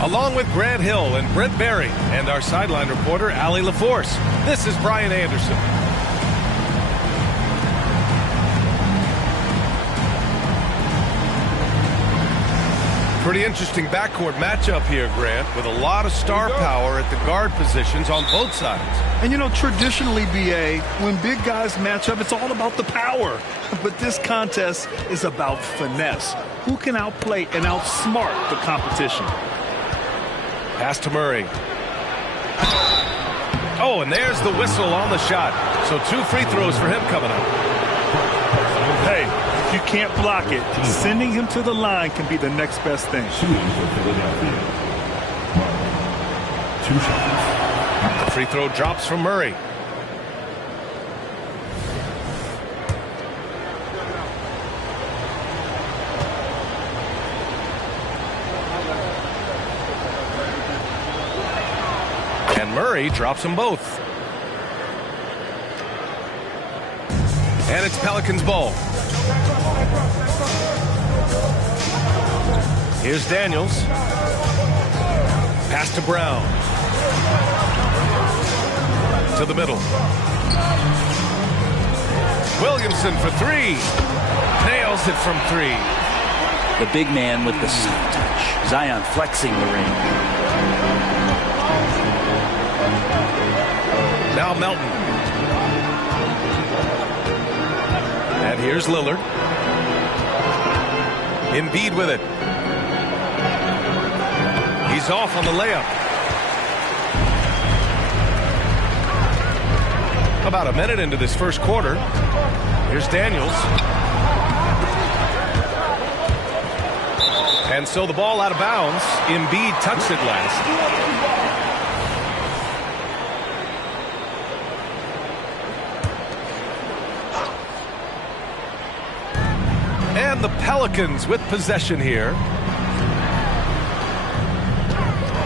Along with Grant Hill and Brent Barry and our sideline reporter, Allie LaForce, this is Brian Anderson. Pretty interesting backcourt matchup here, Grant, with a lot of star power at the guard positions on both sides. And, you know, traditionally, B.A., when big guys match up, it's all about the power. But this contest is about finesse. Who can outplay and outsmart the competition? Pass to Murray. Oh, and there's the whistle on the shot. So 2 free throws for him coming up. Hey, if you can't block it, sending him to the line can be the next best thing. The free throw drops from Murray. Murray drops them both. And it's Pelicans ball. Here's Daniels. Pass to Brown. To the middle. Williamson for 3. Nails it from 3. The big man with the soft touch. Zion flexing the ring. Now Melton. And here's Lillard. Embiid with it. He's off on the layup. About a minute into this first quarter. Here's Daniels. And so the ball out of bounds. Embiid touched it last. And the Pelicans with possession here.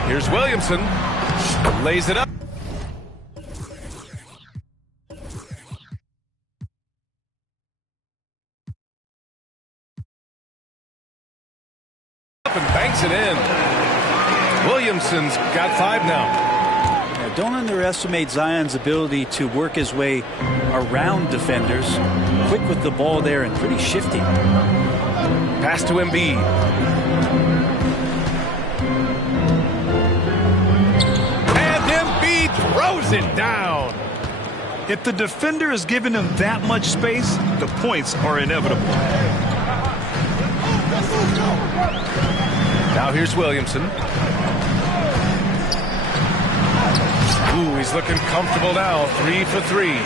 Here's Williamson. Lays it up. And banks it in. Williamson's got 5 now. Don't underestimate Zion's ability to work his way around defenders. Quick with the ball there and pretty shifty. Pass to Embiid. And Embiid throws it down. If the defender is giving him that much space, the points are inevitable. Now here's Williamson. Ooh, he's looking comfortable now. 3 for 3.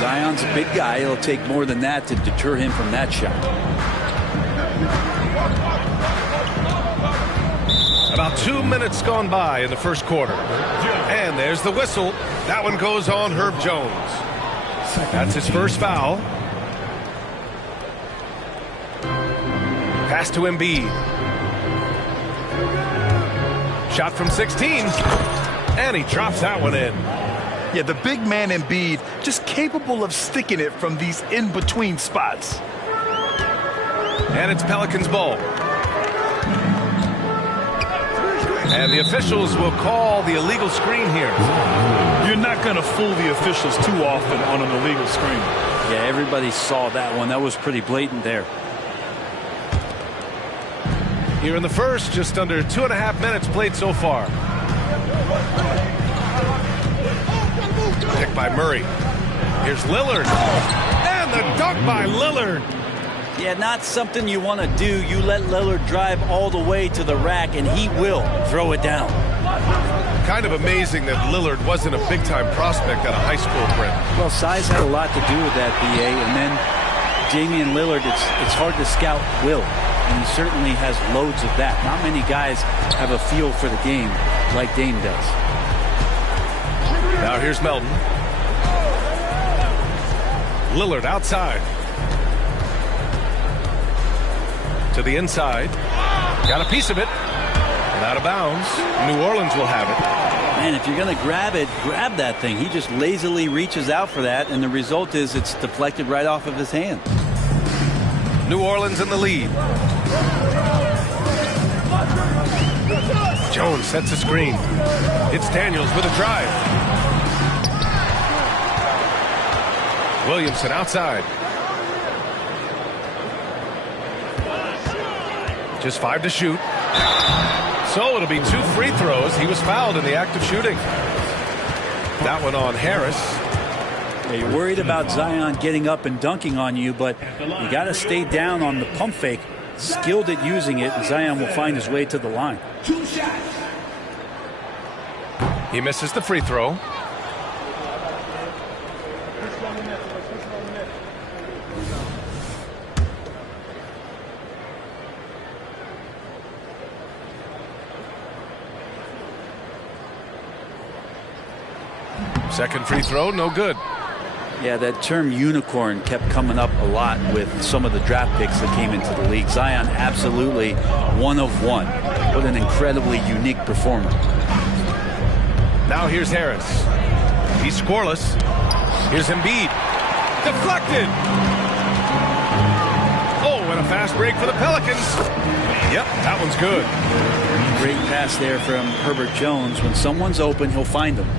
Zion's a big guy. He'll take more than that to deter him from that shot. About 2 minutes gone by in the first quarter. And there's the whistle. That one goes on Herb Jones. That's his first foul. Pass to Embiid. Shot from 16. And he drops that one in. Yeah, the big man Embiid just capable of sticking it from these in-between spots. And it's Pelicans ball. And the officials will call the illegal screen here. You're not going to fool the officials too often on an illegal screen. Yeah, everybody saw that one. That was pretty blatant there. Here in the first, just under 2.5 minutes played so far. Pick by Murray. Here's Lillard. And the dunk by Lillard. Yeah, not something you want to do. You let Lillard drive all the way to the rack, and he will throw it down. Kind of amazing that Lillard wasn't a big-time prospect at a high school, Brent. Well, size had a lot to do with that, B.A. And then Damian Lillard, it's hard to scout will. And he certainly has loads of that. Not many guys have a feel for the game like Dame does. Now here's Melton. Lillard outside. To the inside. Got a piece of it. And out of bounds. New Orleans will have it. Man, if you're going to grab it, grab that thing. He just lazily reaches out for that, and the result is it's deflected right off of his hand. New Orleans in the lead. Jones sets a screen. It's Daniels with a drive. Williamson outside. Just 5 to shoot. So it'll be 2 free throws. He was fouled in the act of shooting. That one on Harris. Yeah, you're worried about Zion getting up and dunking on you, but you got to stay down on the pump fake. Skilled at using it, and Zion will find his way to the line. He misses the free throw. Second free throw, no good. Yeah, that term unicorn kept coming up a lot with some of the draft picks that came into the league. Zion, absolutely one of one. What an incredibly unique performer. Now here's Harris. He's scoreless. Here's Embiid. Deflected. Oh, and a fast break for the Pelicans. Yep, that one's good. Great pass there from Herbert Jones. When someone's open, he'll find them.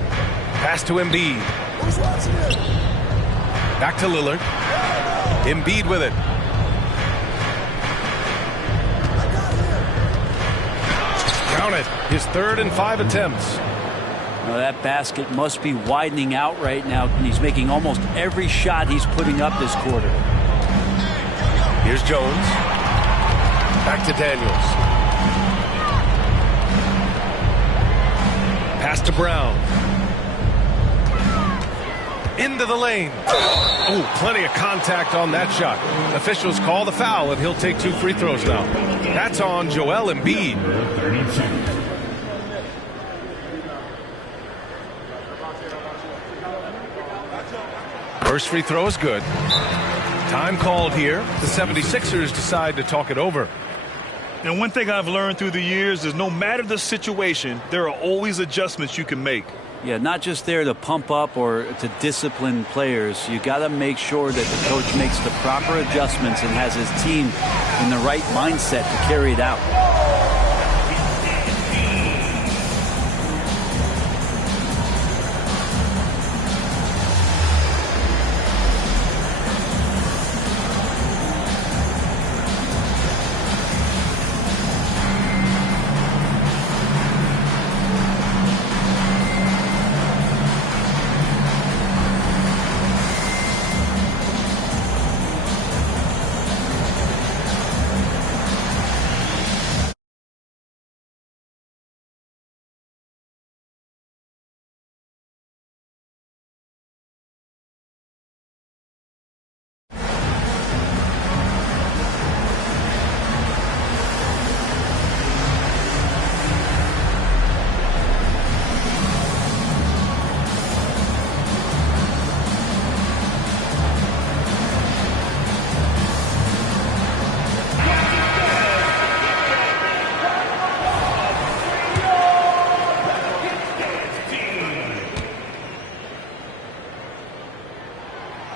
Pass to Embiid. Back to Lillard. Embiid with it. Count it. His 3rd and 5 attempts. Now that basket must be widening out right now, and he's making almost every shot he's putting up this quarter. Here's Jones. Back to Daniels. Pass to Brown. Into the lane. Oh, plenty of contact on that shot. Officials call the foul, and he'll take 2 free throws now. That's on Joel Embiid. First free throw is good. Time called here. The 76ers decide to talk it over. And one thing I've learned through the years is no matter the situation, there are always adjustments you can make. Yeah, not just there to pump up or to discipline players. You got to make sure that the coach makes the proper adjustments and has his team in the right mindset to carry it out.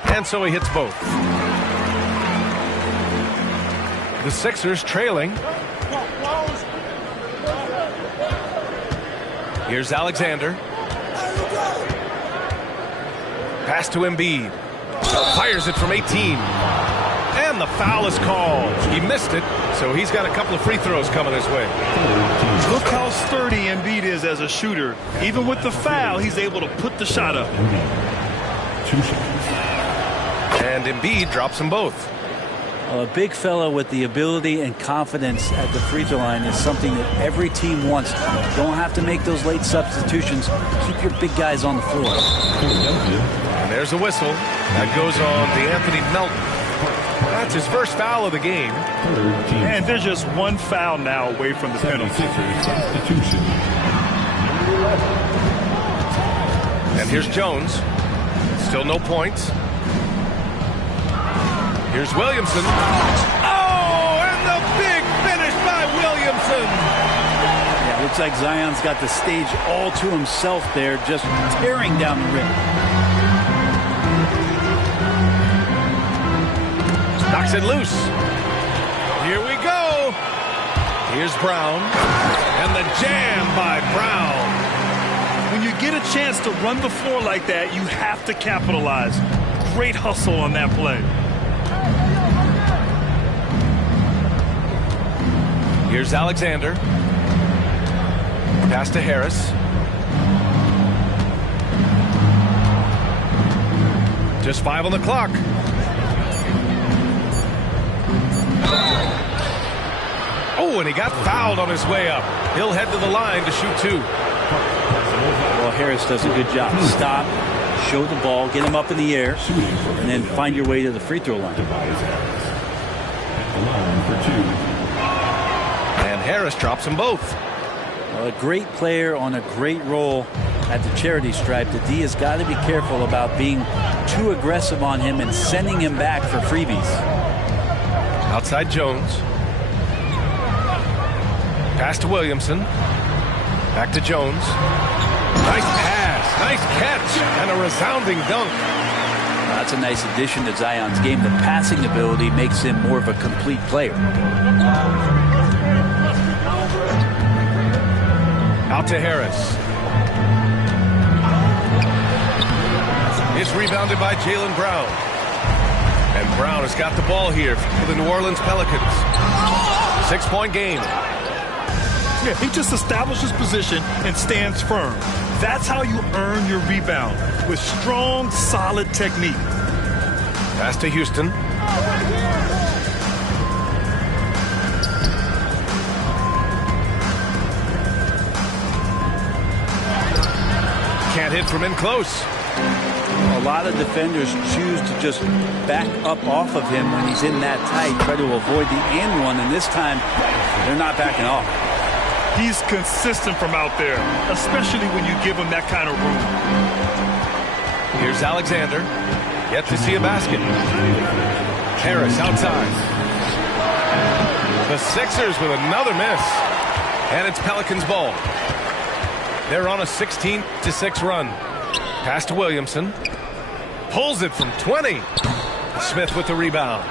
And so he hits both. The Sixers trailing. Here's Alexander. Pass to Embiid. Fires it from 18. And the foul is called. He missed it, so he's got a couple of free throws coming his way. Look how sturdy Embiid is as a shooter. Even with the foul, he's able to put the shot up. And Embiid drops them both. A big fella with the ability and confidence at the free throw line is something that every team wants. Don't have to make those late substitutions. Keep your big guys on the floor. And there's a whistle. That goes on DeAnthony Melton. That's his first foul of the game. And there's just one foul now away from the penalty. And here's Jones. Still no points. Here's Williamson. Oh, and the big finish by Williamson. Yeah, looks like Zion's got the stage all to himself there, just tearing down the rim. Knocks it loose. Here we go. Here's Brown. And the jam by Brown. When you get a chance to run the floor like that, you have to capitalize. Great hustle on that play. Here's Alexander. Pass to Harris. Just 5 on the clock. Oh, and he got fouled on his way up. He'll head to the line to shoot 2. Well, Harris does a good job. Stop, show the ball, get him up in the air, and then find your way to the free throw line. And Harris drops them both. Well, a great player on a great role at the charity stripe. The D has got to be careful about being too aggressive on him and sending him back for freebies. Outside Jones. Pass to Williamson. Back to Jones. Nice pass. Nice catch. And a resounding dunk. That's a nice addition to Zion's game. The passing ability makes him more of a complete player. Out to Harris. It's rebounded by Jaylen Brown. And Brown has got the ball here for the New Orleans Pelicans. 6-point game. Yeah, he just establishes position and stands firm. That's how you earn your rebound, with strong, solid technique. Pass to Houston. Can't hit from in close. A lot of defenders choose to just back up off of him when he's in that tight, try to avoid the and one, and this time they're not backing off. He's consistent from out there, especially when you give him that kind of room. Here's Alexander. Yet to see a basket. Harris outside. The Sixers with another miss. And it's Pelicans ball. They're on a 16-6 run. Pass to Williamson. Pulls it from 20. Smith with the rebound.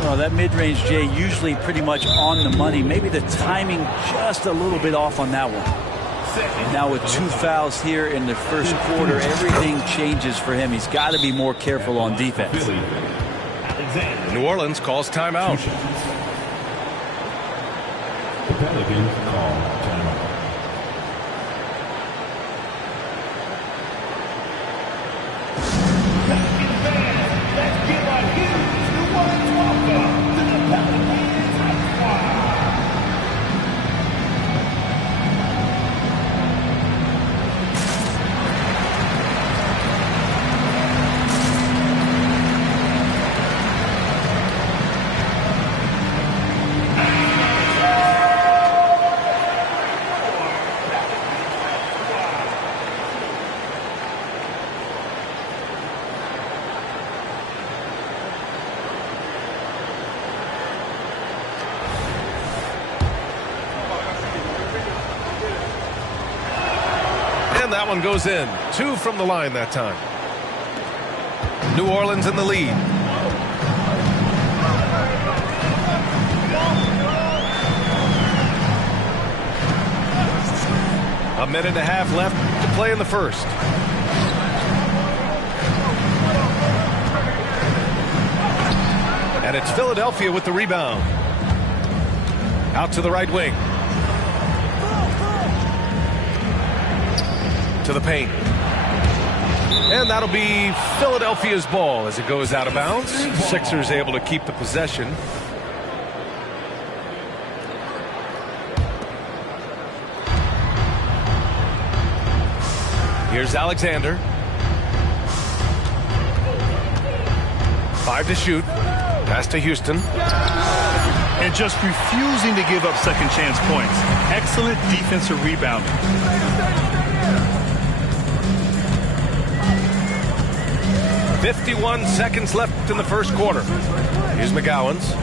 Well, that mid-range, Jay, usually pretty much on the money. Maybe the timing just a little bit off on that one. Now with 2 fouls here in the first quarter, everything changes for him. He's got to be more careful on defense. New Orleans calls timeout. The Pelicans call timeout. And that one goes in. 2 from the line that time. New Orleans in the lead. A minute and a half left to play in the first. And it's Philadelphia with the rebound. Out to the right wing. To the paint. And that'll be Philadelphia's ball as it goes out of bounds. Sixers able to keep the possession. Here's Alexander. 5 to shoot. Pass to Houston. And just refusing to give up second chance points. Excellent defensive rebounding. 51 seconds left in the first quarter. Here's McGowan's.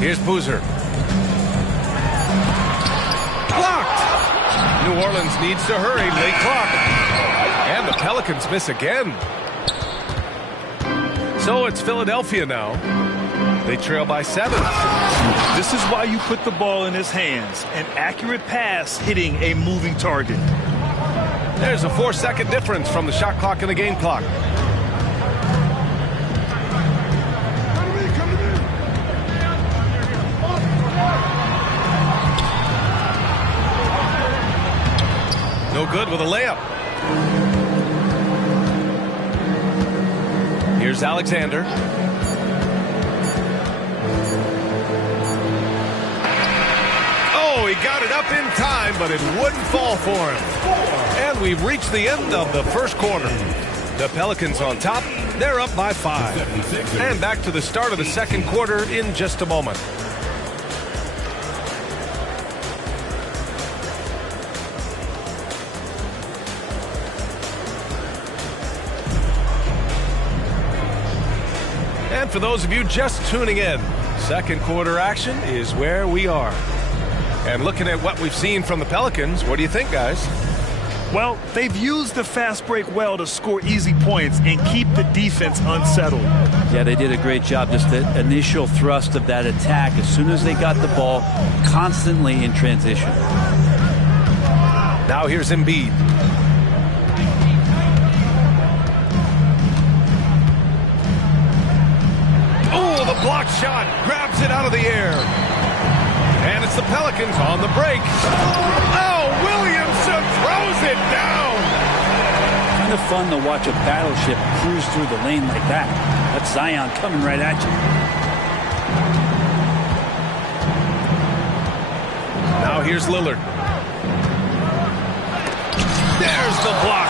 Here's Boozer. Blocked! New Orleans needs to hurry. Late clock. And the Pelicans miss again. So it's Philadelphia now. They trail by 7. This is why you put the ball in his hands. An accurate pass hitting a moving target. There's a 4-second difference from the shot clock and the game clock. No good with a layup. Here's Alexander. Oh, he got it up in time, but it wouldn't fall for him. And we've reached the end of the first quarter. The Pelicans on top. They're up by 5. And back to the start of the second quarter in just a moment. And for those of you just tuning in, second quarter action is where we are. And looking at what we've seen from the Pelicans, what do you think, guys? Well, they've used the fast break well to score easy points and keep the defense unsettled. Yeah, they did a great job. Just the initial thrust of that attack, as soon as they got the ball, constantly in transition. Now here's Embiid. Oh, the block shot grabs it out of the air. And it's the Pelicans on the break. Oh, Williamson throws it down. Kind of fun to watch a battleship cruise through the lane like that. That's Zion coming right at you. Now here's Lillard. There's the block.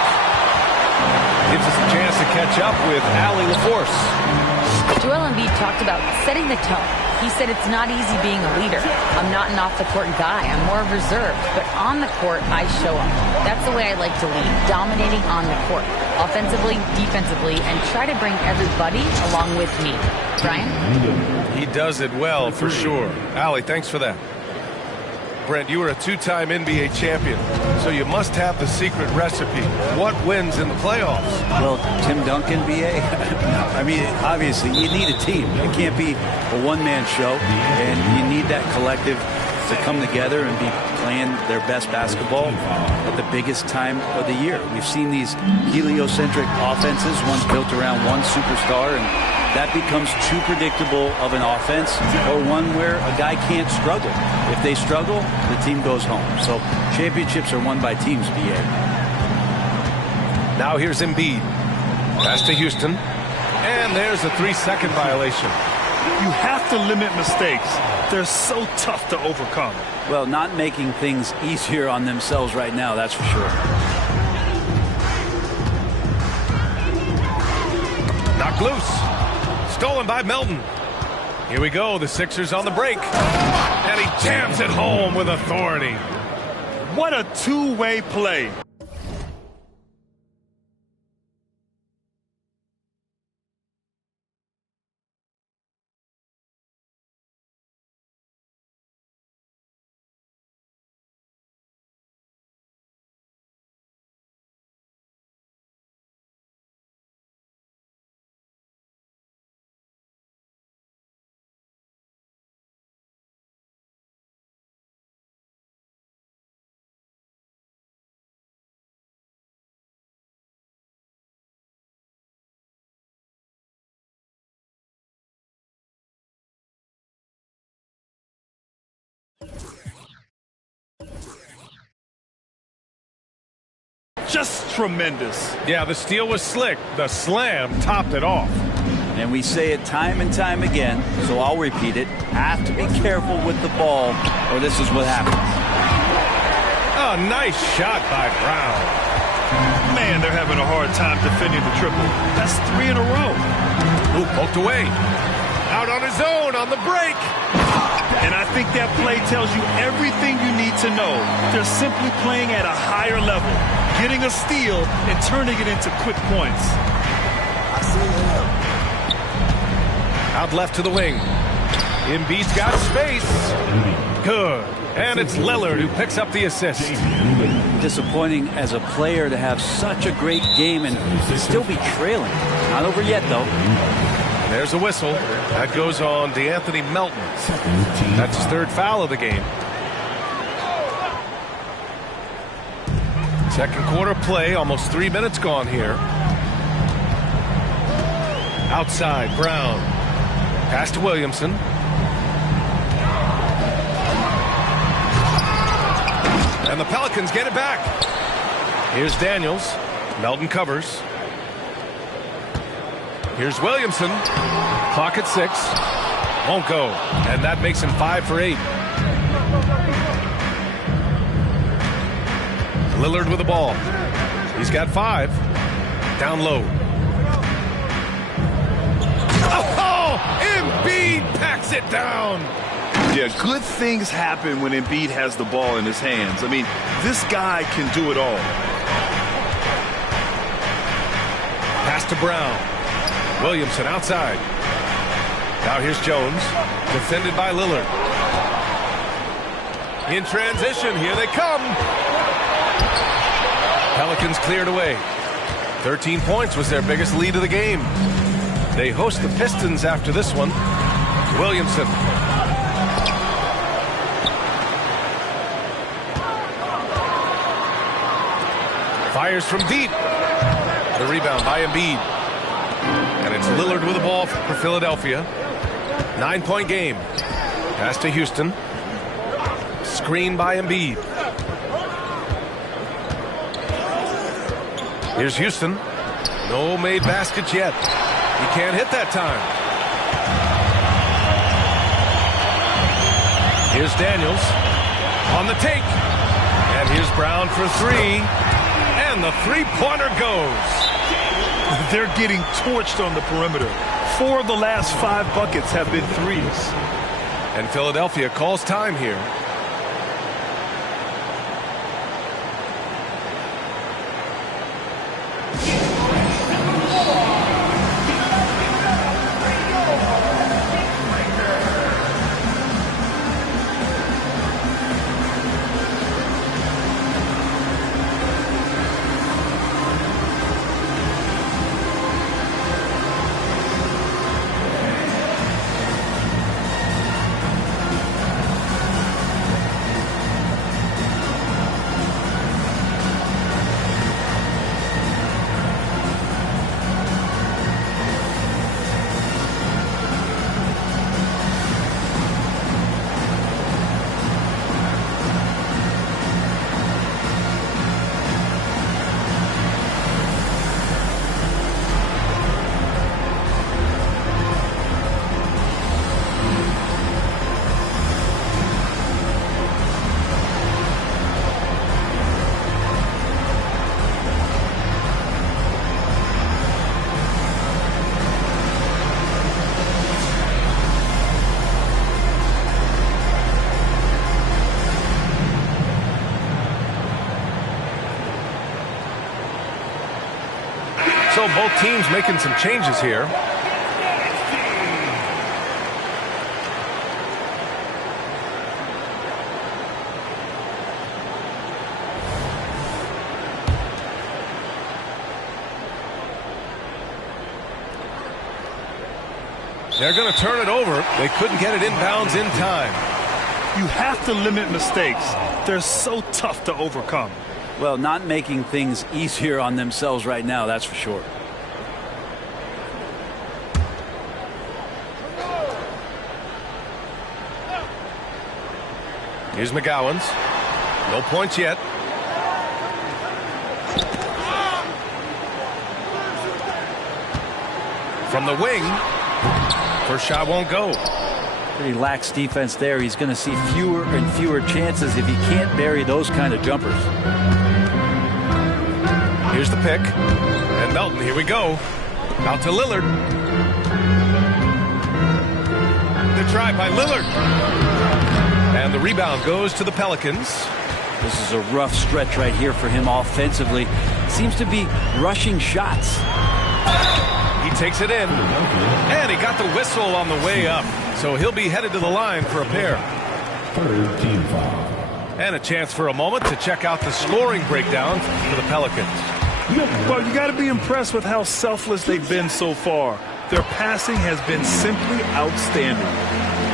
Gives us a chance to catch up with Allie LaForce. Joel Embiid talked about setting the tone. He said it's not easy being a leader. I'm not an off-the-court guy. I'm more reserved. But on the court, I show up. That's the way I like to lead, dominating on the court, offensively, defensively, and try to bring everybody along with me. Brian? He does it well, for sure. Allie, thanks for that. Brent, you were a 2-time NBA champion, so you must have the secret recipe. What wins in the playoffs? Well, Tim Duncan, B.A. I mean, obviously, you need a team. It can't be a one-man show, and you need that collective to come together and be playing their best basketball at the biggest time of the year. We've seen these heliocentric offenses, one's built around one superstar, and that becomes too predictable of an offense, or one where a guy can't struggle. If they struggle, the team goes home. So championships are won by teams, B.A. Now here's Embiid. Pass to Houston. And there's a 3-second violation. You have to limit mistakes. They're so tough to overcome. Well, not making things easier on themselves right now, that's for sure. Knocked loose. Stolen by Melton. Here we go. The Sixers on the break. And he jams it home with authority. What a two-way play. just tremendous. Yeah, the steal was slick. The slam topped it off. And we say it time and time again, so I'll repeat it. Have to be careful with the ball, or this is what happens. Oh, nice shot by Brown. Man, they're having a hard time defending the triple. That's 3 in a row. Ooh, poked away. Out on his own on the break. And I think that play tells you everything you need to know. They're simply playing at a higher level, getting a steal and turning it into quick points. Out left to the wing. Embiid's got space. Good. And it's Lillard who picks up the assist. Disappointing as a player to have such a great game and still be trailing. Not over yet, though. And there's a whistle. That goes on DeAnthony Melton. That's his 3rd foul of the game. Second quarter play. Almost 3 minutes gone here. Outside, Brown. Pass to Williamson. And the Pelicans get it back. Here's Daniels. Melton covers. Here's Williamson. Clock at 6. Won't go. And that makes him 5 for 8. Lillard with the ball. He's got 5. Down low. Oh, Embiid packs it down. Yeah, good things happen when Embiid has the ball in his hands. I mean, this guy can do it all. Pass to Brown. Williamson outside. Now here's Jones. Defended by Lillard. In transition, here they come. Pelicans cleared away. 13 points was their biggest lead of the game. They host the Pistons after this one. Williamson. Fires from deep. The rebound by Embiid. And it's Lillard with the ball for Philadelphia. 9-point game. Pass to Houston. Screen by Embiid. Here's Houston. No made baskets yet. He can't hit that time. Here's Daniels on the take. And here's Brown for 3. And the three-pointer goes. They're getting torched on the perimeter. 4 of the last 5 buckets have been threes. And Philadelphia calls time here. So both teams making some changes here. They're going to turn it over. They couldn't get it inbounds in time. You have to limit mistakes. They're so tough to overcome. Well, not making things easier on themselves right now, that's for sure. Here's McGowan's. No points yet. From the wing. First shot won't go. Pretty lax defense there. He's going to see fewer and fewer chances if he can't bury those kind of jumpers. Here's the pick. And Melton, here we go. Out to Lillard. The try by Lillard. And the rebound goes to the Pelicans. This is a rough stretch right here for him offensively. Seems to be rushing shots. He takes it in. And he got the whistle on the way up. So he'll be headed to the line for a pair. Third team foul. And a chance for a moment to check out the scoring breakdown for the Pelicans. Well, you got to be impressed with how selfless they've been so far. Their passing has been simply outstanding.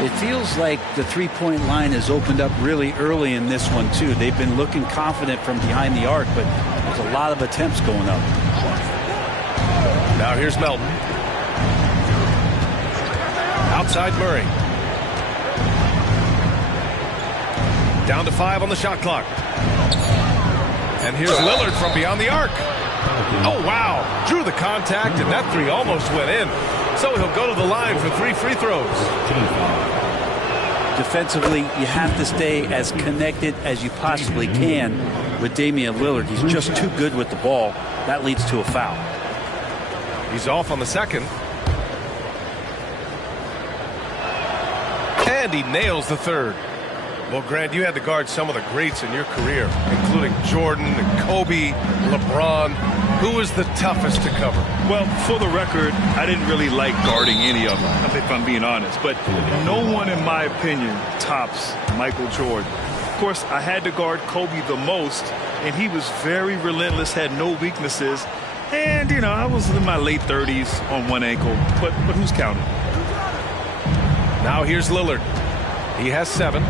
It feels like the three-point line has opened up really early in this one, too. They've been looking confident from behind the arc, but there's a lot of attempts going up. Now here's Melton. Outside Murray. Down to 5 on the shot clock. And here's Lillard from beyond the arc. Oh, wow. Drew the contact, and that three almost went in. So he'll go to the line for 3 free throws. Defensively, you have to stay as connected as you possibly can with Damian Lillard. He's just too good with the ball. That leads to a foul. He's off on the second. And he nails the third. Well, Grant, you had to guard some of the greats in your career, including Jordan and Kobe, LeBron. Who was the toughest to cover? Well, for the record, I didn't really like guarding any of them, if I'm being honest. But no one, in my opinion, tops Michael Jordan. Of course, I had to guard Kobe the most, and he was very relentless, had no weaknesses. And, you know, I was in my late 30s on one ankle, but who's counting? Now here's Lillard. He has 7.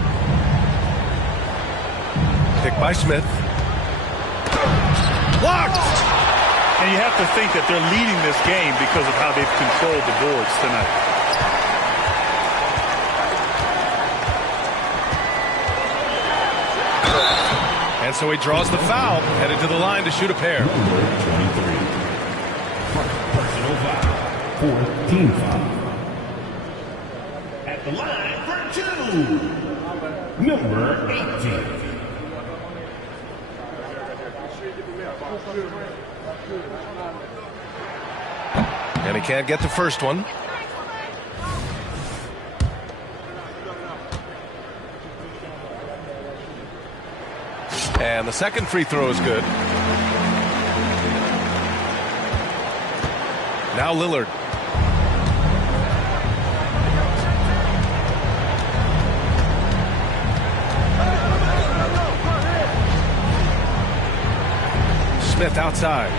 Picked by Smith. Blocked! And you have to think that they're leading this game because of how they've controlled the boards tonight. And so he draws the foul, headed to the line to shoot a pair. Number 23. Personal foul. Fourth team foul. At the line for 2. Number 18. And he can't get the first one. And the second free throw is good. Now Lillard. Smith outside.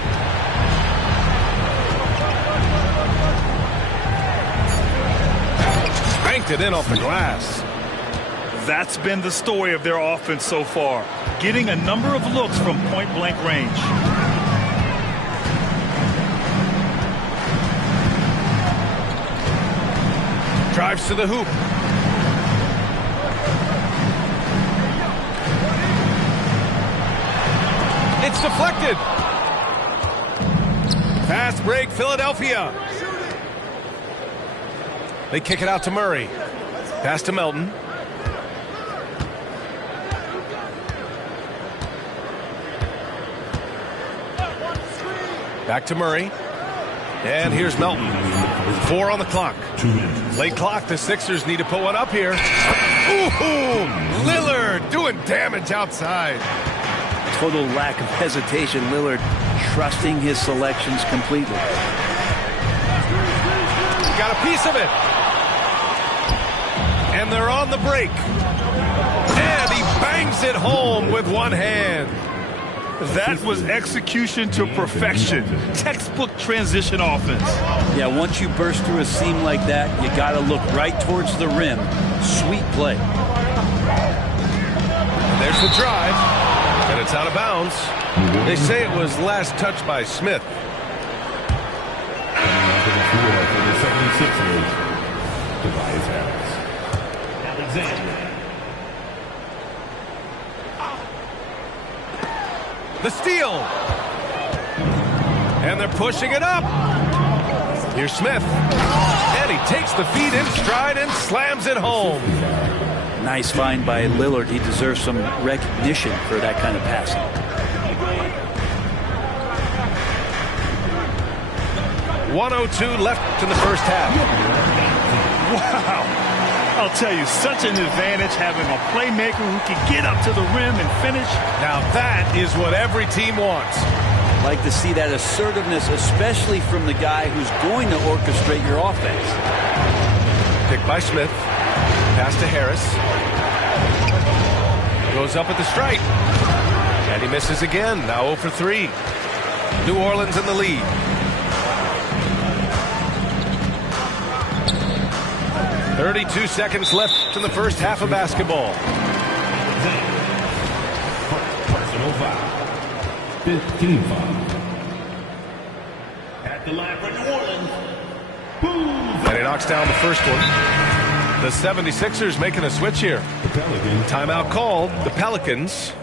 Banked it in off the glass. That's been the story of their offense so far, getting a number of looks from point-blank range. Drives to the hoop. It's deflected. Fast break, Philadelphia. They kick it out to Murray. Pass to Melton. Back to Murray. And here's Melton. 4 on the clock. 2 minutes. Late clock. The Sixers need to put one up here. Ooh, Lillard doing damage outside. Total lack of hesitation. Lillard trusting his selections completely. He got a piece of it. And they're on the break. And he bangs it home with one hand. That was execution to perfection. Textbook transition offense. Yeah, once you burst through a seam like that, you got to look right towards the rim. Sweet play. And there's the drive. And it's out of bounds. They say it was last touched by Smith. To the floor for the 76ers. Tobias Harris. Alexander. The steal. And they're pushing it up. Here's Smith. And he takes the feed in stride and slams it home. Nice find by Lillard. He deserves some recognition for that kind of passing. .102 left in the first half. Wow. I'll tell you, such an advantage having a playmaker who can get up to the rim and finish. Now that is what every team wants. Like to see that assertiveness, especially from the guy who's going to orchestrate your offense. Picked by Smith. Pass to Harris. Goes up at the stripe. And he misses again. Now 0 for 3. New Orleans in the lead. .32 seconds left in the first half of basketball. Personal foul. 15 foul. At the line for New Orleans. Boom. And he knocks down the first one. The 76ers making a switch here. The Pelicans. Timeout called. The Pelicans.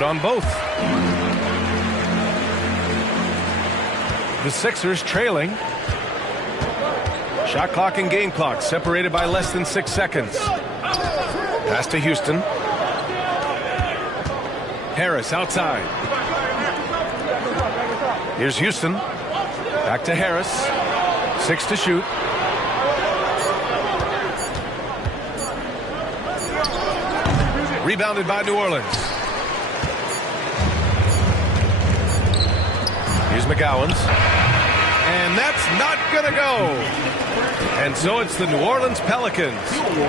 Good on both. The Sixers trailing. Shot clock and game clock separated by less than 6 seconds. Pass to Houston. Harris outside. Here's Houston. Back to Harris. 6 to shoot. Rebounded by New Orleans. Here's McGowan's. And that's not going to go. And so it's the New Orleans Pelicans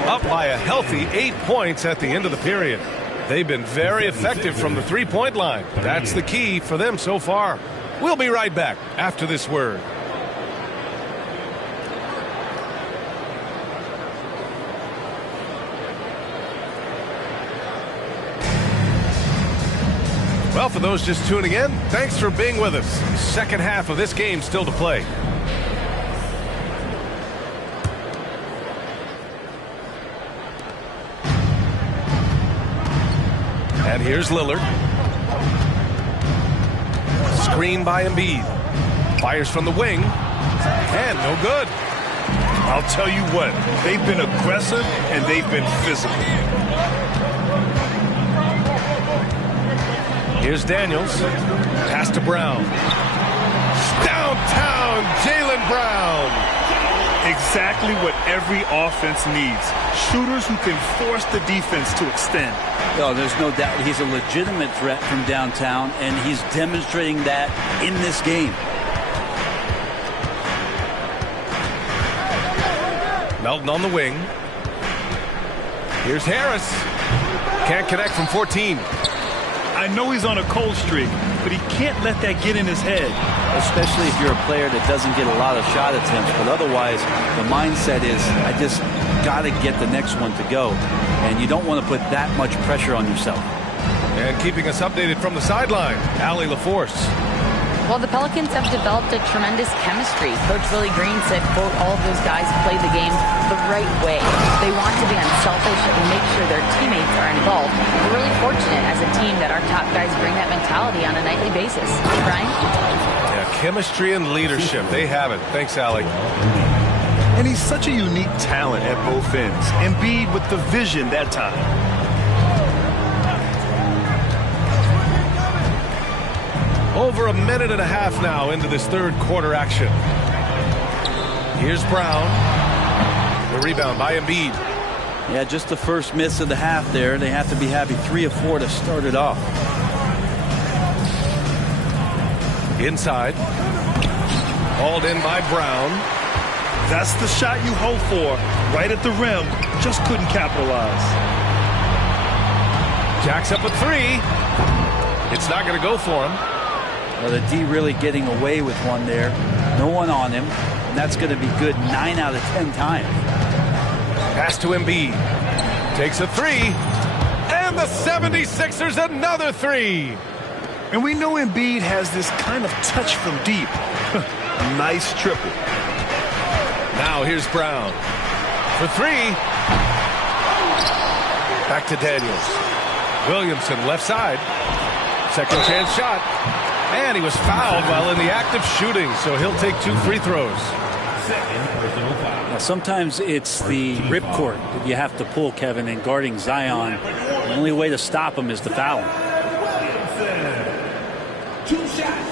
up by a healthy 8 points at the end of the period. They've been very effective from the three-point line. That's the key for them so far. We'll be right back after this word. Well, for those just tuning in, thanks for being with us. Second half of this game still to play. And here's Lillard. Screen by Embiid. Fires from the wing. And no good. I'll tell you what, they've been aggressive and they've been physical. Here's Daniels. Pass to Brown. Downtown, Jaylen Brown. Exactly what every offense needs. Shooters who can force the defense to extend. Oh, there's no doubt he's a legitimate threat from downtown, and he's demonstrating that in this game. Melton on the wing. Here's Harris. Can't connect from 14. I know he's on a cold streak, but he can't let that get in his head. Especially if you're a player that doesn't get a lot of shot attempts. But otherwise, the mindset is, I just got to get the next one to go. And you don't want to put that much pressure on yourself. And keeping us updated from the sideline, Allie LaForce. Well, the Pelicans have developed a tremendous chemistry. Coach Willie Green said, quote, all of those guys play the game the right way. They want to be unselfish and make sure their teammates are involved. We're really fortunate as a team that our top guys bring that mentality on a nightly basis. Brian? Yeah, chemistry and leadership. They have it. Thanks, Allie. And he's such a unique talent at both ends. Embiid with the vision that time. Over a minute and a half now into this third quarter action. Here's Brown. The rebound by Embiid. Yeah, just the first miss of the half there. They have to be happy 3 of 4 to start it off. Inside. Hauled in by Brown. That's the shot you hope for. Right at the rim. Just couldn't capitalize. Jacks up a 3. It's not going to go for him. Well, the D really getting away with one there. No one on him. And that's going to be good 9 out of 10 times. Pass to Embiid. Takes a 3. And the 76ers another 3. And we know Embiid has this kind of touch from deep. Nice triple. Now here's Brown. For 3. Back to Daniels. Williamson left side. Second chance shot. And he was fouled while in the act of shooting, so he'll take 2 free throws. Now, sometimes it's the ripcord that you have to pull, Kevin, in guarding Zion. The only way to stop him is to foul him. 2 shots.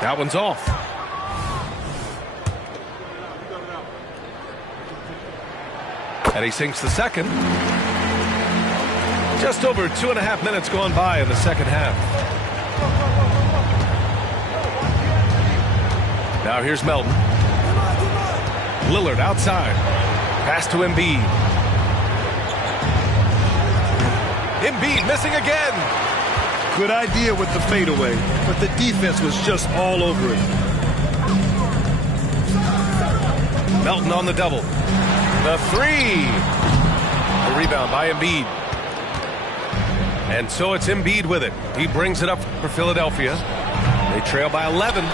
That one's off. And he sinks the second. Just over 2.5 minutes gone by in the second half. Now here's Melton. Lillard outside. Pass to Embiid. Embiid missing again. Good idea with the fadeaway, but the defense was just all over it. Melton on the double. The 3. The rebound by Embiid. And so it's Embiid with it. He brings it up for Philadelphia. They trail by 11.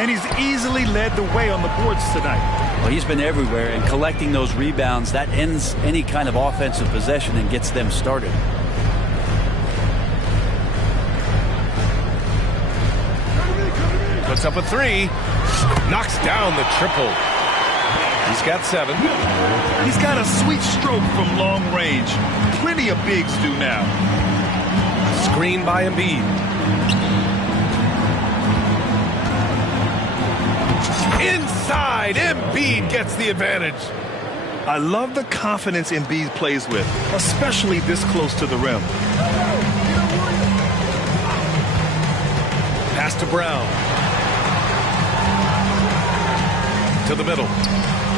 And he's easily led the way on the boards tonight. Well, he's been everywhere, and collecting those rebounds, that ends any kind of offensive possession and gets them started. Puts up a 3. Knocks down the triple. He's got 7. He's got a sweet stroke from long range. Plenty of bigs do now. Screen by Embiid. Inside, Embiid gets the advantage. I love the confidence Embiid plays with, especially this close to the rim. Pass to Brown. To the middle.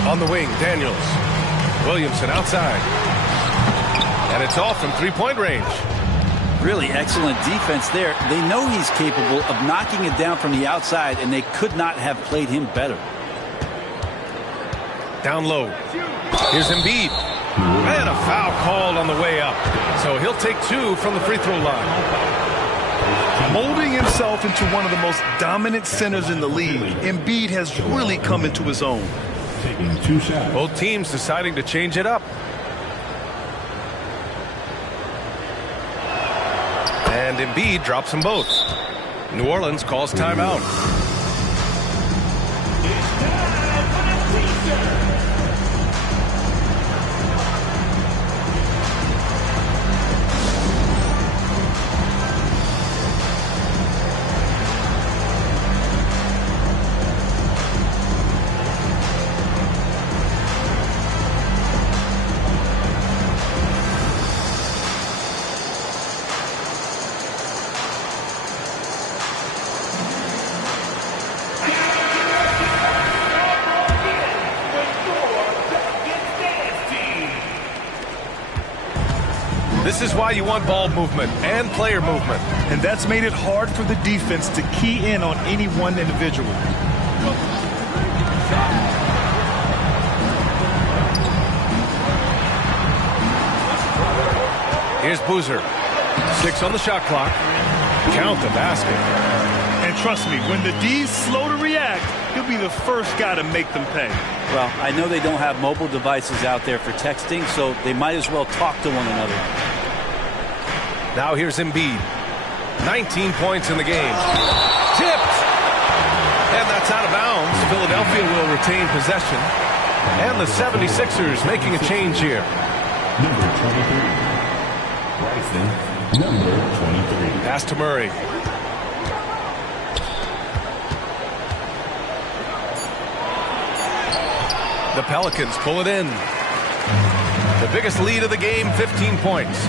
On the wing, Daniels. Williamson outside. And it's off from 3-point range. Really excellent defense there. They know he's capable of knocking it down from the outside, and they could not have played him better. Down low. Here's Embiid. And a foul called on the way up. So he'll take 2 from the free throw line. Molding himself into one of the most dominant centers in the league, Embiid has really come into his own. Taking 2 shots. Both teams deciding to change it up. And Embiid drops them both. New Orleans calls timeout. This is why you want ball movement and player movement. And that's made it hard for the defense to key in on any one individual. Here's Boozer. 6 on the shot clock. Count the basket. And trust me, when the D's slow to react, he'll be the first guy to make them pay. Well, I know they don't have mobile devices out there for texting, so they might as well talk to one another. Now here's Embiid. 19 points in the game. Tipped! And that's out of bounds. Philadelphia will retain possession. And the 76ers making a change here. Number 23. Bryson, number 23. Pass to Murray. The Pelicans pull it in. The biggest lead of the game, 15 points.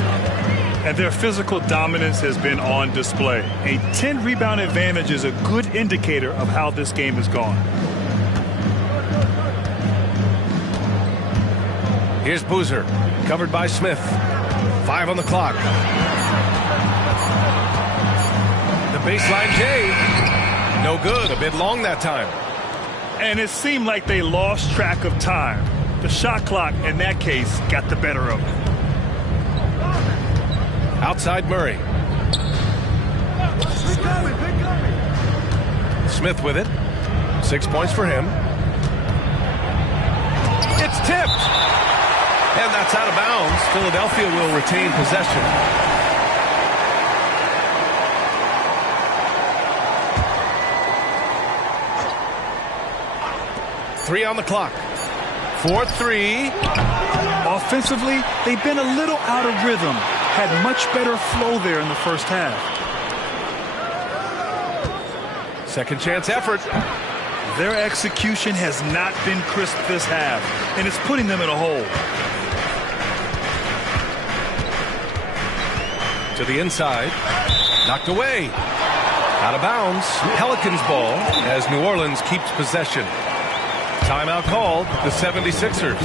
And their physical dominance has been on display. A 10-rebound advantage is a good indicator of how this game has gone. Here's Boozer, covered by Smith. 5 on the clock. The baseline J. No good, a bit long that time. And it seemed like they lost track of time. The shot clock, in that case, got the better of them. Outside Murray. Smith with it. 6 points for him. It's tipped. And that's out of bounds. Philadelphia will retain possession. Three on the clock. 4-3. Offensively, they've been a little out of rhythm. Had much better flow there in the first half. Second chance effort. Their execution has not been crisp this half, and it's putting them in a hole. To the inside. Knocked away. Out of bounds. Pelicans ball as New Orleans keeps possession. Timeout called. The 76ers.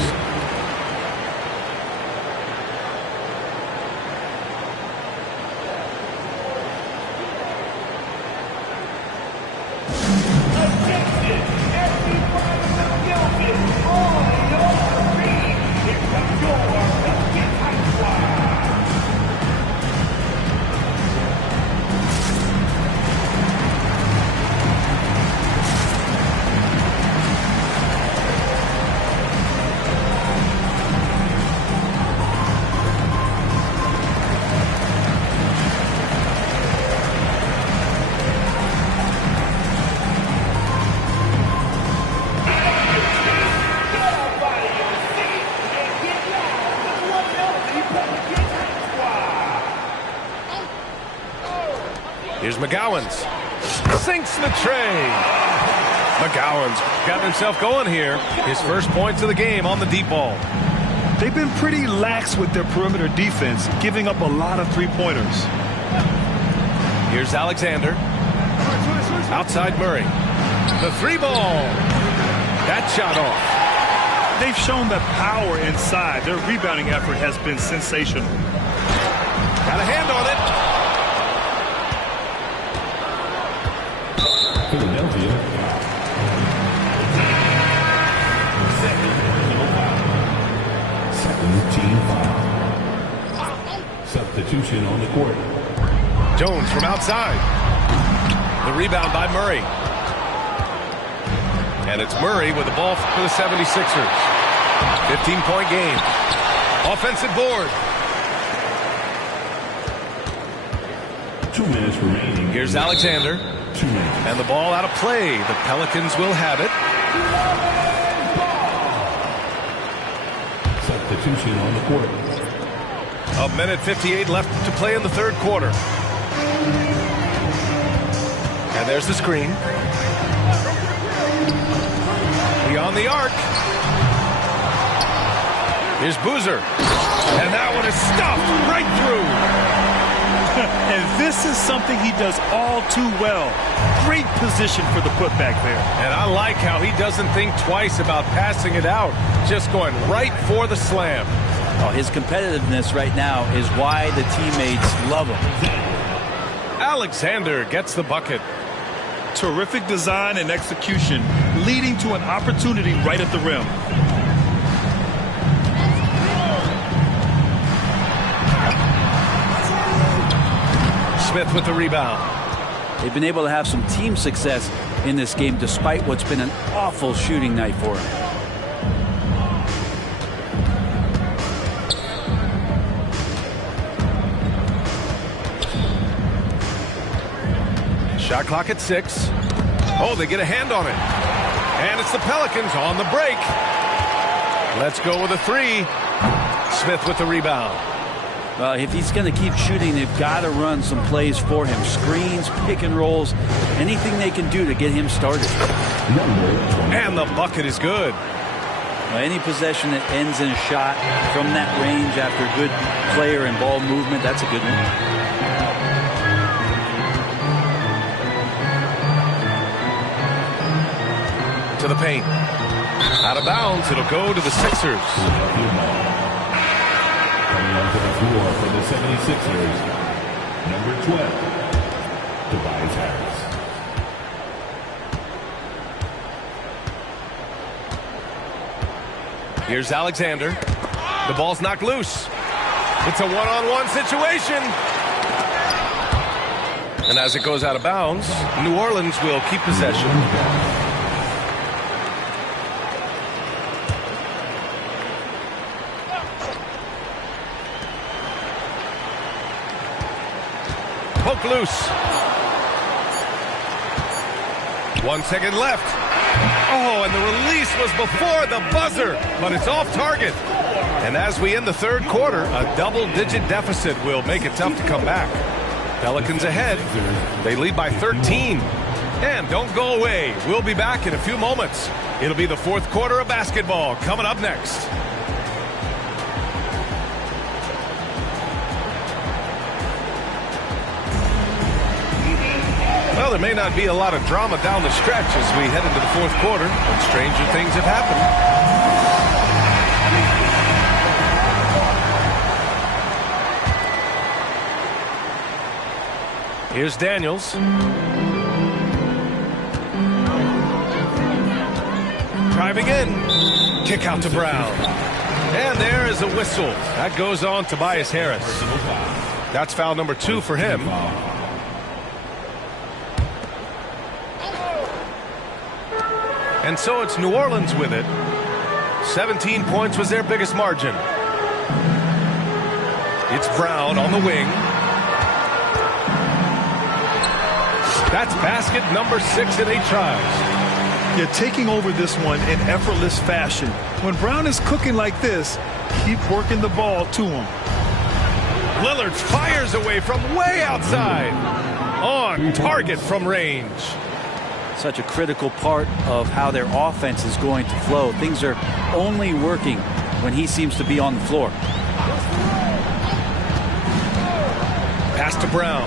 Here's McGowan's. Sinks the tray. McGowan's got himself going here. His first points of the game on the deep ball. They've been pretty lax with their perimeter defense, giving up a lot of three-pointers. Here's Alexander. Outside Murray. The three ball. That shot off. They've shown the power inside. Their rebounding effort has been sensational. Got a hand on it. Philadelphia. Second team foul. Substitution on the court. Jones from outside. The rebound by Murray. And it's Murray with the ball for the 76ers. 15-point game. Offensive board. 2 minutes remaining. Here's Alexander. 2 minutes. And the ball out of play. The Pelicans will have it. Substitution on the court. A minute 58 left to play in the third quarter. And there's the screen. Beyond the arc. Here's Boozer. And that one is stuffed right through. And this is something he does all too well. Great position for the putback there. And I like how he doesn't think twice about passing it out. Just going right for the slam. Oh, his competitiveness right now is why the teammates love him. Alexander gets the bucket. Terrific design and execution, leading to an opportunity right at the rim. Smith with the rebound. They've been able to have some team success in this game despite what's been an awful shooting night for him. Shot clock at 6. Oh, they get a hand on it. And it's the Pelicans on the break. Let's go with a 3. Smith with the rebound. Well, if he's going to keep shooting, they've got to run some plays for him. Screens, pick and rolls, anything they can do to get him started. And the bucket is good. Well, any possession that ends in a shot from that range after good player and ball movement, that's a good one. To the paint. Out of bounds. It'll go to the Sixers. Coming onto the floor for the 76ers, number 12, Tobias Harris. Here's Alexander. The ball's knocked loose. It's a one-on-one situation. And as it goes out of bounds, New Orleans will keep possession. Poke loose. 1 second left. Oh, and the release was before the buzzer, but it's off target. And as we end the third quarter, a double-digit deficit will make it tough to come back. Pelicans ahead. They lead by 13. And don't go away. We'll be back in a few moments. It'll be the fourth quarter of basketball coming up next. Well, there may not be a lot of drama down the stretch as we head into the fourth quarter, but stranger things have happened. Here's Daniels. Driving in. Kick out to Brown. And there is a whistle. That goes on Tobias Harris. That's foul number 2 for him. And so it's New Orleans with it. 17 points was their biggest margin. It's Brown on the wing. That's basket number 6 in 8 tries. You're taking over this one in effortless fashion. When Brown is cooking like this, keep working the ball to him. Lillard fires away from way outside. On target from range. Such a critical part of how their offense is going to flow. Things are only working when he seems to be on the floor. Pass to Brown.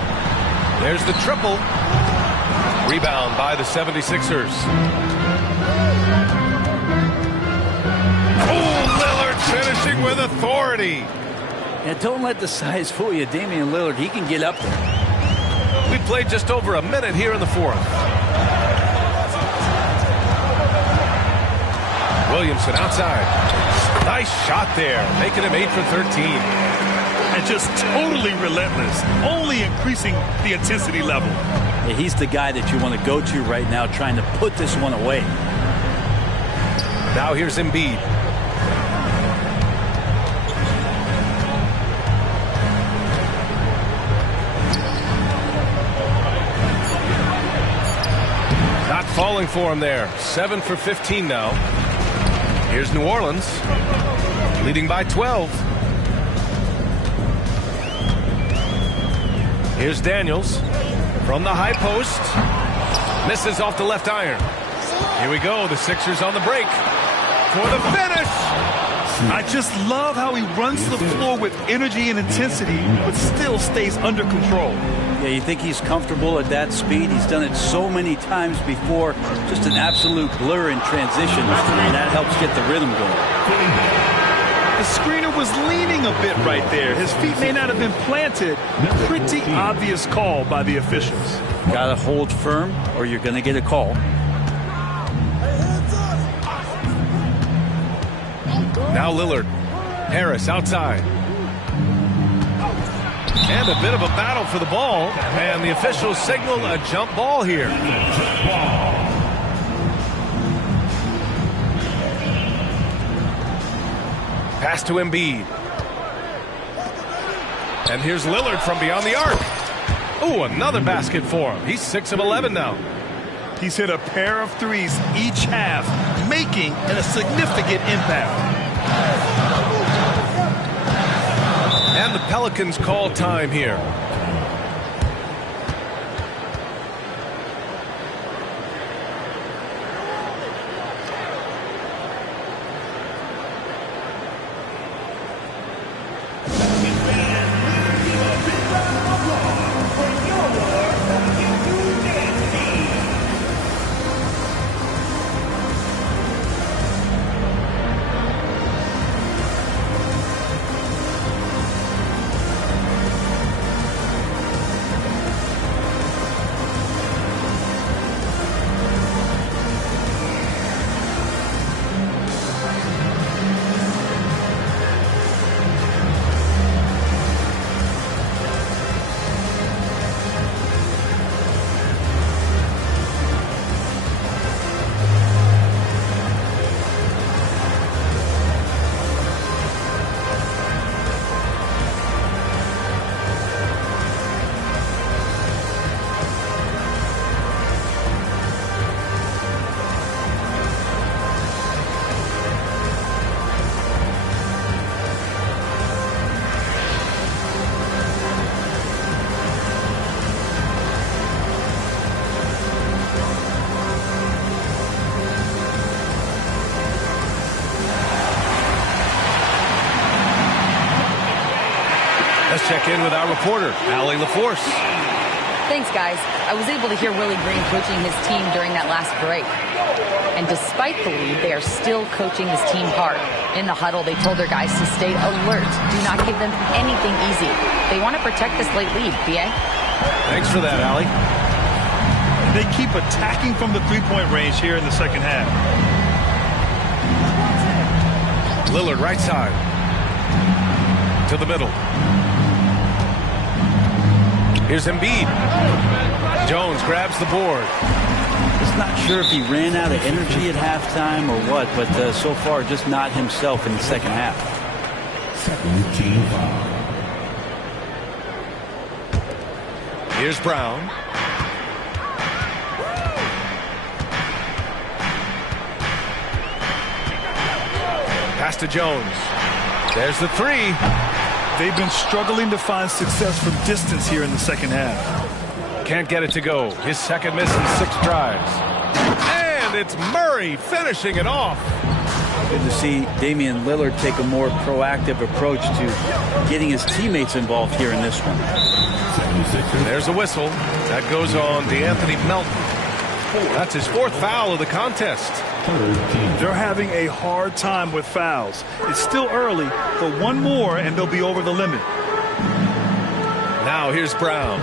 There's the triple. Rebound by the 76ers. Oh, Lillard finishing with authority. And don't let the size fool you. Damian Lillard, he can get up there. We played just over a minute here in the fourth. Williamson outside. Nice shot there, making him 8 for 13. And just totally relentless, only increasing the intensity level. Yeah, he's the guy that you want to go to right now, trying to put this one away. Now here's Embiid. Not falling for him there. 7 for 15 now. Here's New Orleans, leading by 12. Here's Daniels from the high post. Misses off the left iron. Here we go. The Sixers on the break for the finish. I just love how he runs the floor with energy and intensity, but still stays under control. Yeah, you think he's comfortable at that speed? He's done it so many times before. Just an absolute blur in transition, and that helps get the rhythm going. The screener was leaning a bit right there. His feet may not have been planted. Pretty obvious call by the officials. Got to hold firm or you're going to get a call. Now Lillard. Harris outside. And a bit of a battle for the ball. And the officials signal a jump ball here. Pass to Embiid. And here's Lillard from beyond the arc. Oh, another basket for him. He's 6 of 11 now. He's hit a pair of threes each half, making a significant impact. And the Pelicans call time here. Let's check in with our reporter, Allie LaForce. Thanks, guys. I was able to hear Willie Green coaching his team during that last break. And despite the lead, they are still coaching his team hard. In the huddle, they told their guys to stay alert. Do not give them anything easy. They want to protect this late lead, B.A. Thanks for that, Allie. They keep attacking from the three-point range here in the second half. Lillard right side. To the middle. Here's Embiid. Jones grabs the board. Just not sure if he ran out of energy at halftime or what, but so far just not himself in the second half. Second team foul. Here's Brown. Pass to Jones. There's the three. They've been struggling to find success from distance here in the second half. Can't get it to go. His second miss in 6 drives. And it's Murray finishing it off. Good to see Damian Lillard take a more proactive approach to getting his teammates involved here in this one. There's a whistle. That goes on DeAnthony Melton. That's his 4th foul of the contest. They're having a hard time with fouls. It's still early, but one more and they'll be over the limit. Now here's Brown.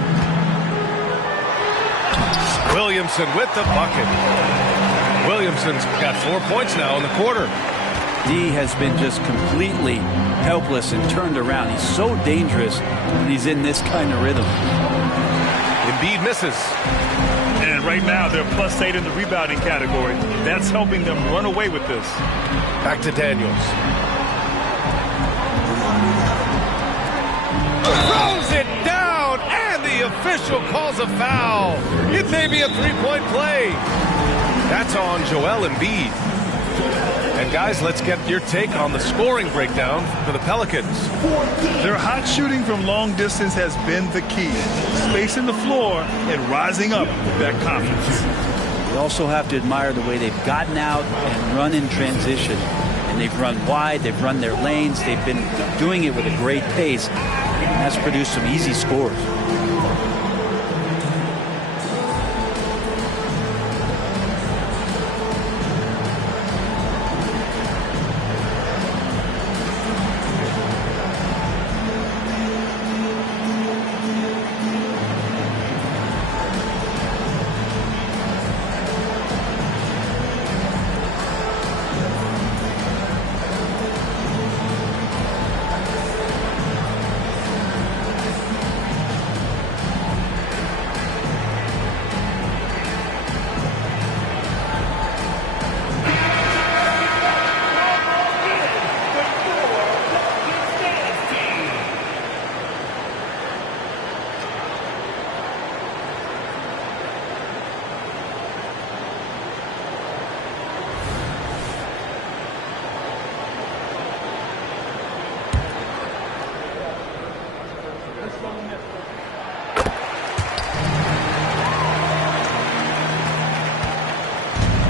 Williamson with the bucket. Williamson's got 4 points now in the quarter. D has been just completely helpless and turned around. He's so dangerous when he's in this kind of rhythm. Embiid misses. And right now they're +8 in the rebounding category. That's helping them run away with this. Back to Daniels. Throws it down, and the official calls a foul. It may be a 3-point play. That's on Joel Embiid. And guys, let's get your take on the scoring breakdown for the Pelicans. Their hot shooting from long distance has been the key. Spacing the floor and rising up with that confidence. You also have to admire the way they've gotten out and run in transition. And they've run wide, they've run their lanes, they've been doing it with a great pace. And that's produced some easy scores.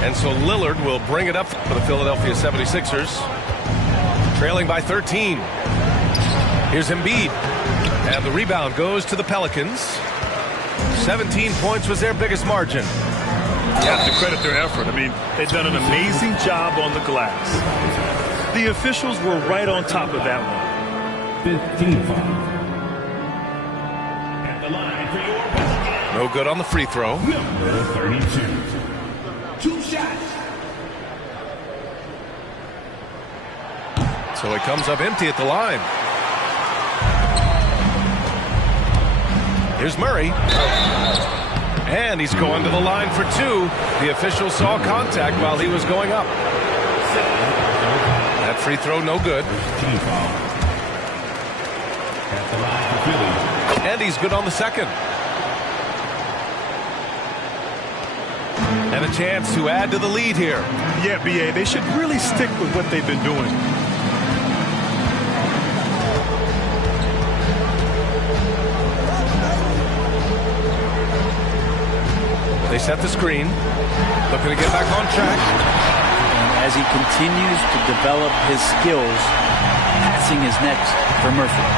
And so Lillard will bring it up for the Philadelphia 76ers. Trailing by 13. Here's Embiid. And the rebound goes to the Pelicans. 17 points was their biggest margin. You have to credit their effort. I mean, they've done an amazing job on the glass. The officials were right on top of that one. 15 foul. At the line for your Pelicans. No good on the free throw. Number 32. 2 shots. So it comes up empty at the line. Here's Murray. And he's going to the line for 2. The official saw contact while he was going up. That free throw no good. And he's good on the second. And a chance to add to the lead here. Yeah, B.A., they should really stick with what they've been doing. They set the screen. Looking to get back on track. And as he continues to develop his skills, passing is next for Murphy.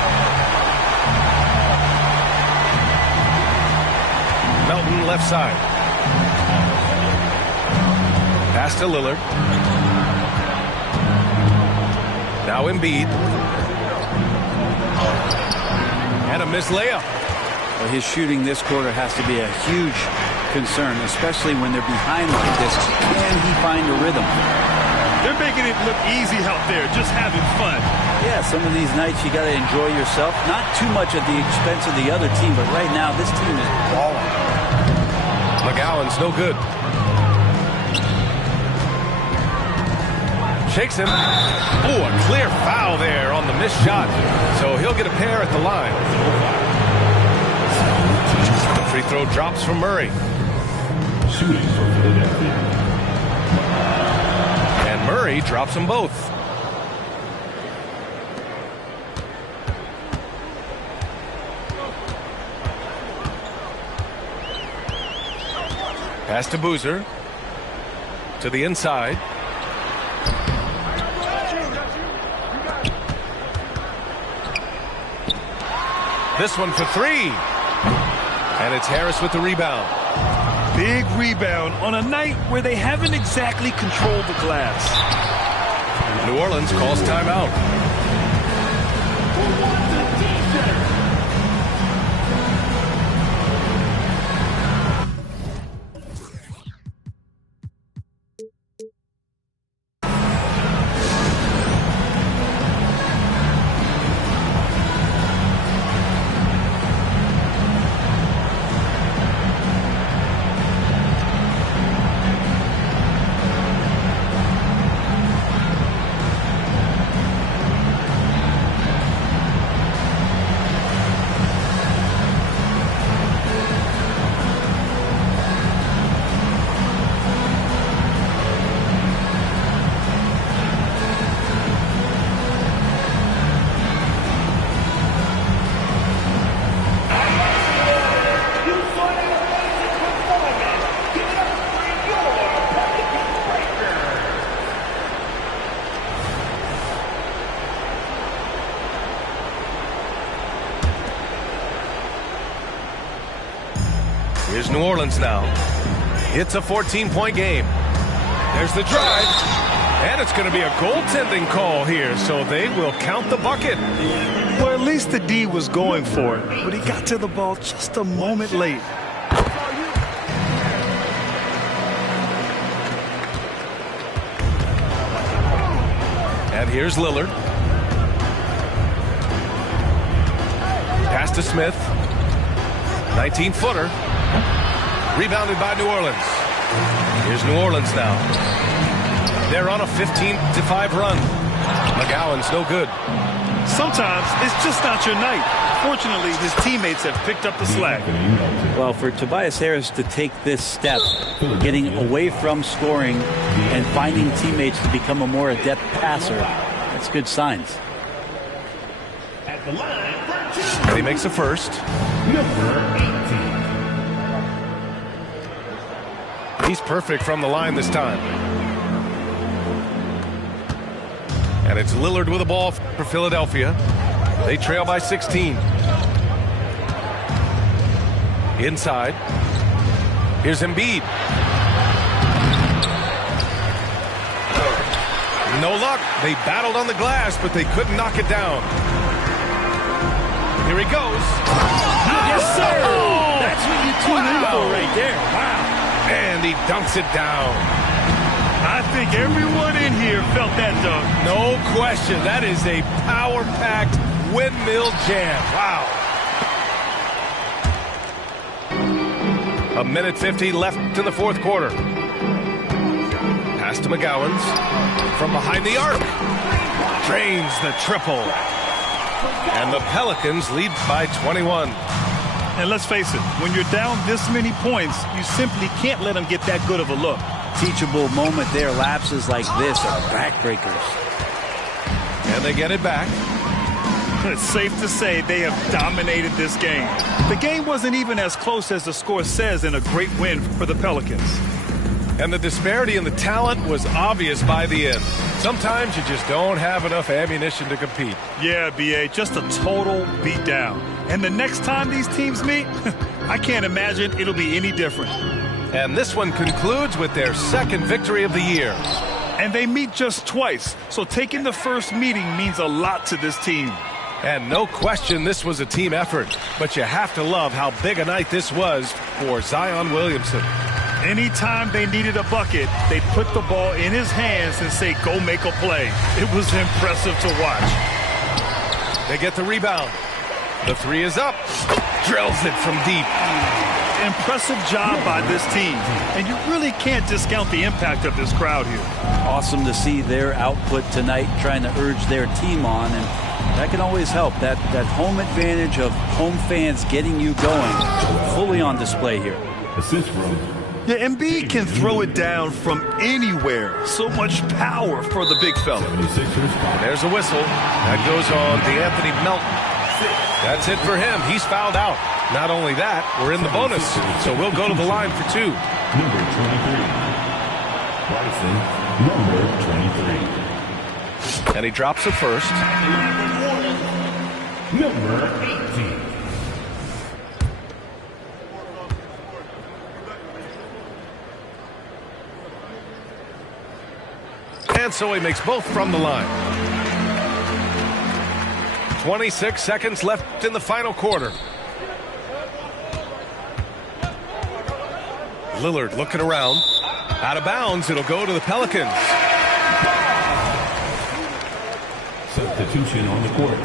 Melton left side. Pass to Lillard. Now Embiid. And a missed layup. Well, his shooting this quarter has to be a huge concern, especially when they're behind like this. Can he find a rhythm? They're making it look easy out there, just having fun. Yeah, some of these nights you got to enjoy yourself. Not too much at the expense of the other team, but right now this team is balling. McGowan's no good. Shakes him. Oh, a clear foul there on the missed shot. So he'll get a pair at the line. The free throw drops from Murray. Shooting for Philadelphia. And Murray drops them both. Pass to Boozer. To the inside. This one for 3. And it's Harris with the rebound. Big rebound on a night where they haven't exactly controlled the glass. New Orleans calls timeout. Here's New Orleans now. It's a 14-point game. There's the drive. And it's going to be a goaltending call here, so they will count the bucket. Well, at least the D was going for it, but he got to the ball just a moment late. And here's Lillard. Pass to Smith. 19-footer. Rebounded by New Orleans. Here's New Orleans now. They're on a 15-5 run. McGowan's no good. Sometimes it's just not your night. Fortunately, his teammates have picked up the slack. Well, for Tobias Harris to take this step, getting away from scoring and finding teammates to become a more adept passer, that's good signs. At the line, And he makes the first. number 18. He's perfect from the line this time. And it's Lillard with the ball for Philadelphia. They trail by 16. Inside. Here's Embiid. No luck. They battled on the glass, but they couldn't knock it down. Here he goes. Yes, sir. That's what you tune in for right there. Wow. And he dunks it down. I think everyone in here felt that dunk. No question. That is a power-packed windmill jam. Wow. A minute 50 left in the fourth quarter. Pass to McGowens. From behind the arc. Drains the triple. And the Pelicans lead by 21. And let's face it, when you're down this many points, you simply can't let them get that good of a look. Teachable moment there. Lapses like this are backbreakers. And they get it back. It's safe to say they have dominated this game. The game wasn't even as close as the score says in a great win for the Pelicans. And the disparity in the talent was obvious by the end. Sometimes you just don't have enough ammunition to compete. Yeah, B.A., just a total beatdown. And the next time these teams meet, I can't imagine it'll be any different. And this one concludes with their second victory of the year. And they meet just twice, so taking the first meeting means a lot to this team. And no question this was a team effort, but you have to love how big a night this was for Zion Williamson. Anytime they needed a bucket, they put the ball in his hands and say, go make a play. It was impressive to watch. They get the rebound. The three is up. Drills it from deep. Impressive job by this team. And you really can't discount the impact of this crowd here. Awesome to see their output tonight, trying to urge their team on. And that can always help. That home advantage of home fans getting you going, fully on display here. Assist from Yeah, Embiid can throw it down from anywhere. So much power for the big fella. 76ers. There's a whistle. That goes on to Anthony Melton. That's it for him. He's fouled out. Not only that, we're in the bonus. So we'll go to the line for two. Number 23. Bryson, number 23. And he drops it first. Number 18. And so he makes both from the line. 26 seconds left in the final quarter. Lillard looking around. Out of bounds, it'll go to the Pelicans. Substitution on the court.